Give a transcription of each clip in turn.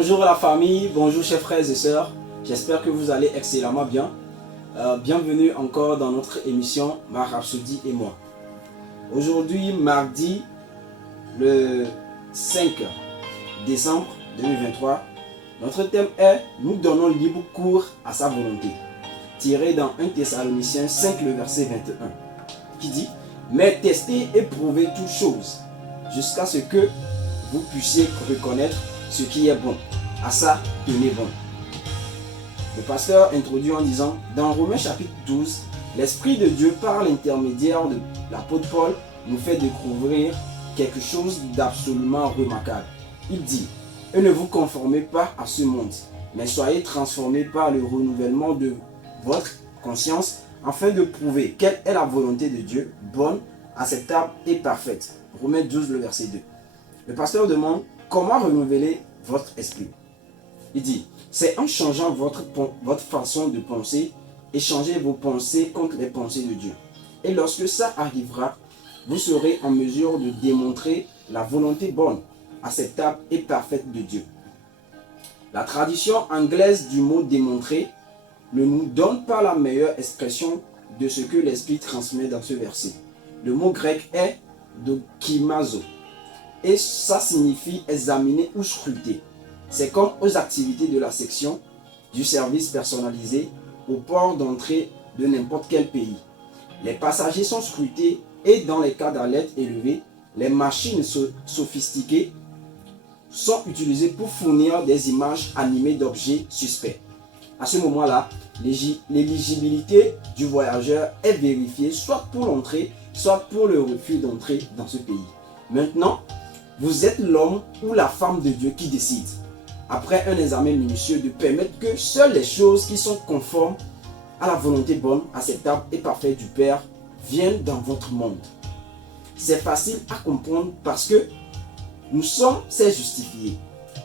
Bonjour la famille, bonjour chers frères et sœurs. J'espère que vous allez excellemment bien. Bienvenue encore dans notre émission Ma Rhapsodie et moi. Aujourd'hui, mardi, le 5 décembre 2023, notre thème est « Nous donnons libre cours à sa volonté », tiré dans 1 Thessaloniciens 5, le verset 21, qui dit « Mais testez et prouvez toutes choses, jusqu'à ce que vous puissiez reconnaître ce qui est bon. À ça, tenez bon. » Le pasteur introduit en disant, dans Romains chapitre 12, l'Esprit de Dieu, par l'intermédiaire de l'apôtre Paul, nous fait découvrir quelque chose d'absolument remarquable. Il dit, et ne vous conformez pas à ce monde, mais soyez transformés par le renouvellement de votre conscience, afin de prouver quelle est la volonté de Dieu, bonne, acceptable et parfaite. Romains 12, le verset 2. Le pasteur demande, comment renouveler votre esprit? Il dit, c'est en changeant votre façon de penser, échanger vos pensées contre les pensées de Dieu. Et lorsque ça arrivera, vous serez en mesure de démontrer la volonté bonne, acceptable et parfaite de Dieu. La tradition anglaise du mot démontrer ne nous donne pas la meilleure expression de ce que l'Esprit transmet dans ce verset. Le mot grec est dokimazo et ça signifie examiner ou scruter. C'est comme aux activités de la section du service personnalisé au port d'entrée de n'importe quel pays. Les passagers sont scrutés et dans les cas d'alerte élevée, les machines sophistiquées sont utilisées pour fournir des images animées d'objets suspects. À ce moment-là, l'éligibilité du voyageur est vérifiée soit pour l'entrée, soit pour le refus d'entrée dans ce pays. Maintenant, vous êtes l'homme ou la femme de Dieu qui décide, après un examen minutieux, de permettre que seules les choses qui sont conformes à la volonté bonne, acceptable et parfaite du Père viennent dans votre monde. C'est facile à comprendre parce que nous sommes ses justifiés.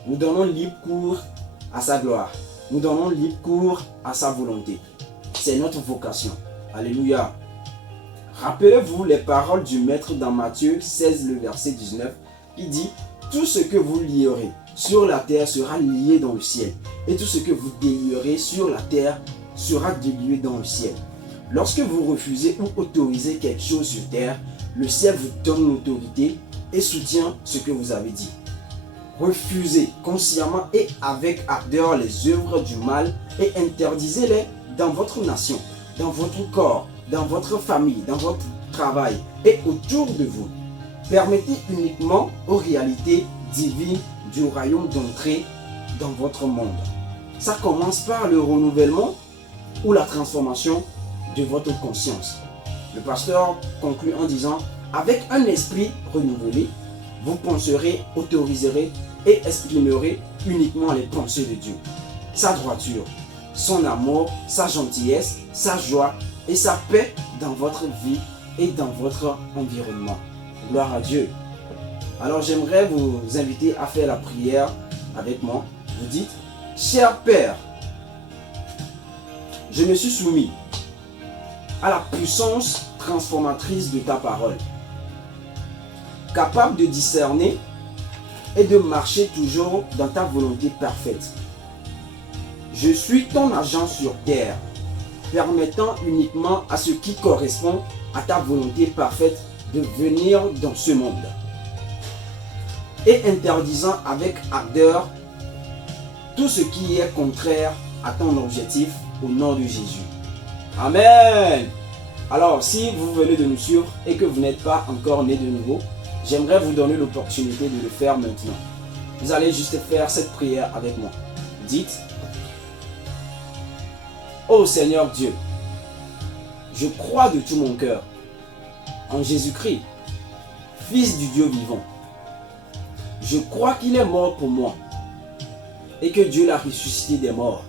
Nous donnons libre cours à sa gloire. Nous donnons libre cours à sa volonté. C'est notre vocation. Alléluia. Rappelez-vous les paroles du Maître dans Matthieu 16, le verset 19, qui dit « Tout ce que vous lierez sur la terre sera lié dans le ciel, et tout ce que vous délierez sur la terre sera délié dans le ciel. » Lorsque vous refusez ou autorisez quelque chose sur terre, le ciel vous donne l'autorité et soutient ce que vous avez dit. Refusez consciemment et avec ardeur les œuvres du mal et interdisez-les dans votre nation, dans votre corps, dans votre famille, dans votre travail et autour de vous. Permettez uniquement aux réalités divines du royaume d'entrer dans votre monde. Ça commence par le renouvellement ou la transformation de votre conscience. Le pasteur conclut en disant, avec un esprit renouvelé, vous penserez, autoriserez et exprimerez uniquement les pensées de Dieu. Sa droiture, son amour, sa gentillesse, sa joie et sa paix dans votre vie et dans votre environnement. Gloire à Dieu. Alors j'aimerais vous inviter à faire la prière avec moi. Vous dites, cher Père, je me suis soumis à la puissance transformatrice de ta parole, capable de discerner et de marcher toujours dans ta volonté parfaite. Je suis ton agent sur terre, permettant uniquement à ce qui correspond à ta volonté parfaite de venir dans ce monde et interdisant avec ardeur tout ce qui est contraire à ton objectif au nom de Jésus. Amen. Alors, si vous venez de nous suivre et que vous n'êtes pas encore né de nouveau, j'aimerais vous donner l'opportunité de le faire maintenant. Vous allez juste faire cette prière avec moi. Dites, ô Seigneur Dieu, je crois de tout mon cœur en Jésus-Christ, Fils du Dieu vivant. Je crois qu'il est mort pour moi et que Dieu l'a ressuscité des morts.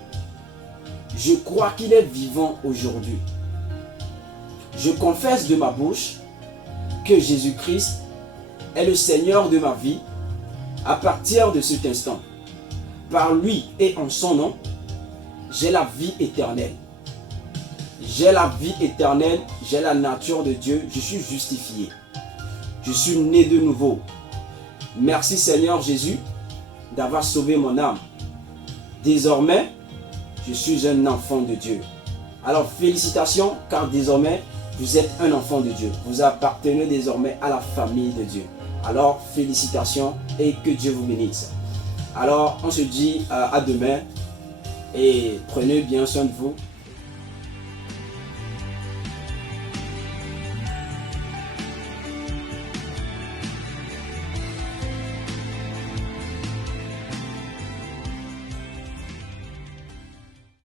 Je crois qu'il est vivant aujourd'hui. Je confesse de ma bouche que Jésus-Christ est le Seigneur de ma vie à partir de cet instant. Par lui et en son nom, j'ai la vie éternelle. J'ai la vie éternelle, j'ai la nature de Dieu, je suis justifié. Je suis né de nouveau. Merci Seigneur Jésus d'avoir sauvé mon âme. désormais, je suis un enfant de Dieu. Alors félicitations, car désormais, vous êtes un enfant de Dieu. Vous appartenez désormais à la famille de Dieu. Alors félicitations et que Dieu vous bénisse. Alors on se dit à demain et prenez bien soin de vous.